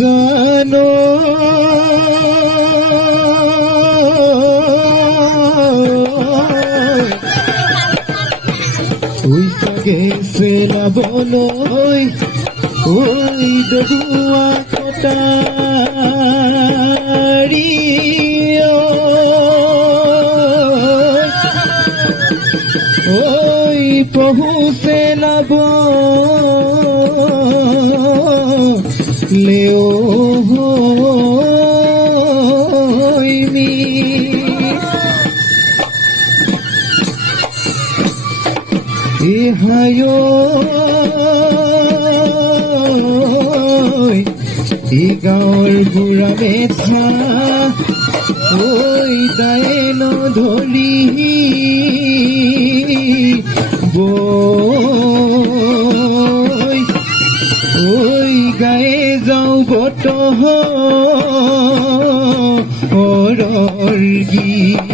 জানো ওই গেছে লাবলৈ ওই ডবুয়া কটাৰী ওই পহুছে লাব লেও হইমি ইহায়ো ই গাঁৱৰ বুঢ়া বেচা ঐ দায়েন ধৰি বৈ ঐ গায়ে যাওঁ বতৰৰ গীত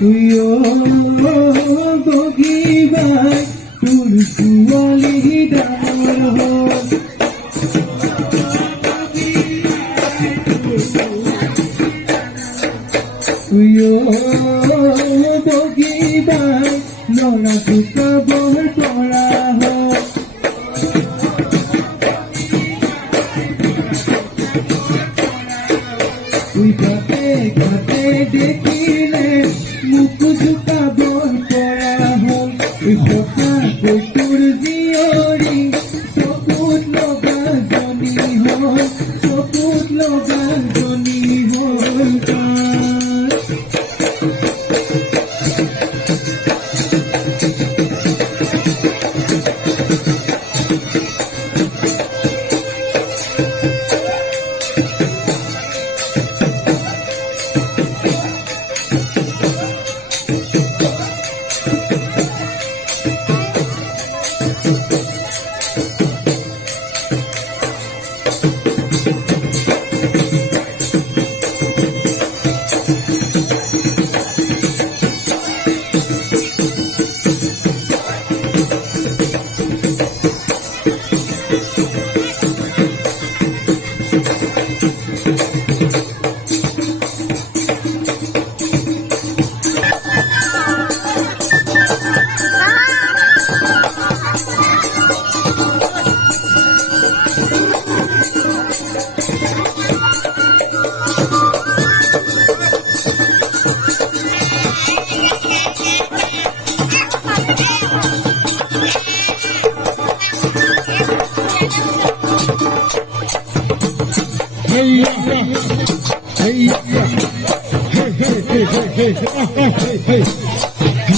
তুইও বগিবাই তোৰ ছোৱালী ডাঙৰ হ'ল তুইও বগিবাই ল'ৰা শুকাবৰ পৰা হ'ল তুই ঘাটে ঘাটে দেখিলে মুখ জোকাবৰ পৰা হ'ল সঁচাকৈ তোৰ জীয়ৰী চকুত লগা জনী হ'ল চকুত লগা জনী হ'ল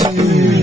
hey.